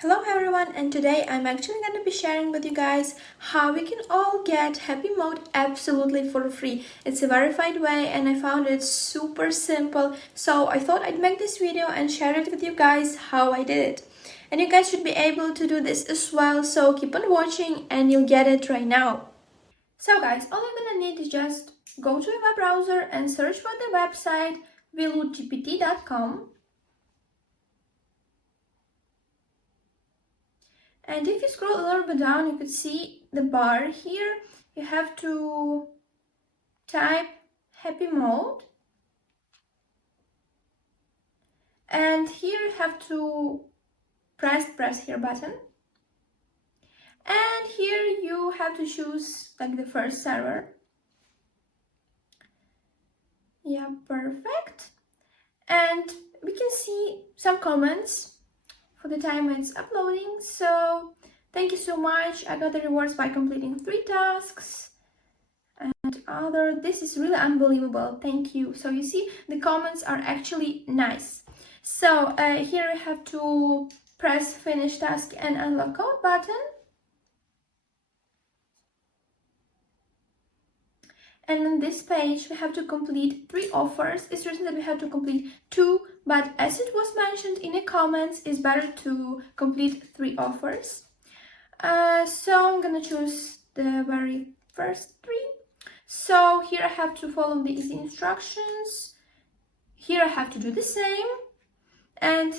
Hello everyone, and today I'm actually going to be sharing with you guys how we can all get HappyMod absolutely for free. It's a verified way and I found it super simple, so I thought I'd make this video and share it with you guys how I did it. And you guys should be able to do this as well, so keep on watching and you'll get it right now. So guys, all you're gonna need is just go to a web browser and search for the website velootgpt.com. And if you scroll a little bit down, you could see the bar here. You have to type HappyMod. And here you have to press here button. And here you have to choose like the first server. Yeah, perfect. And we can see some comments for the time it's uploading. So thank you so much. I got the rewards by completing 3 tasks and other. This is really unbelievable. Thank you. So you see the comments are actually nice. So here we have to press finish task and unlock code button. And on this page, we have to complete 3 offers. It's written that we have to complete 2, but as it was mentioned in the comments, it's better to complete 3 offers. So I'm gonna choose the very first 3. So here I have to follow these instructions. Here I have to do the same. And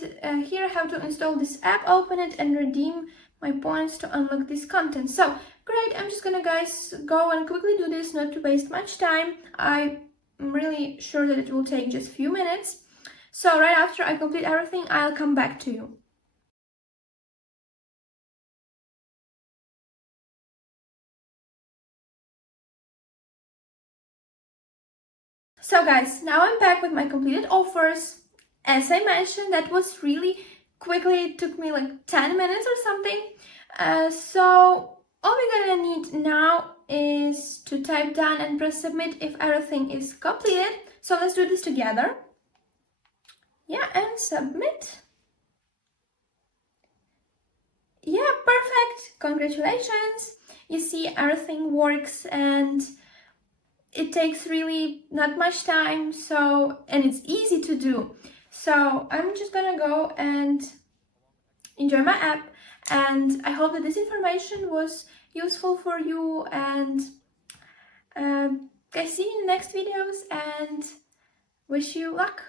here I have to install this app, open it, and redeem my points to unlock this content. So great, I'm just gonna guys go and quickly do this, not to waste much time. I'm really sure that it will take just a few minutes. So right after I complete everything, I'll come back to you. So guys, now I'm back with my completed offers. As I mentioned, that was really quickly. It took me like 10 minutes or something. So all we're gonna need now is to type done and press submit if everything is completed. So let's do this together. Yeah, and submit. Yeah, perfect. Congratulations. You see everything works and it takes really not much time, and it's easy to do. So I'm just gonna go and enjoy my app, and I hope that this information was useful for you, and guys, see you in the next videos and wish you luck.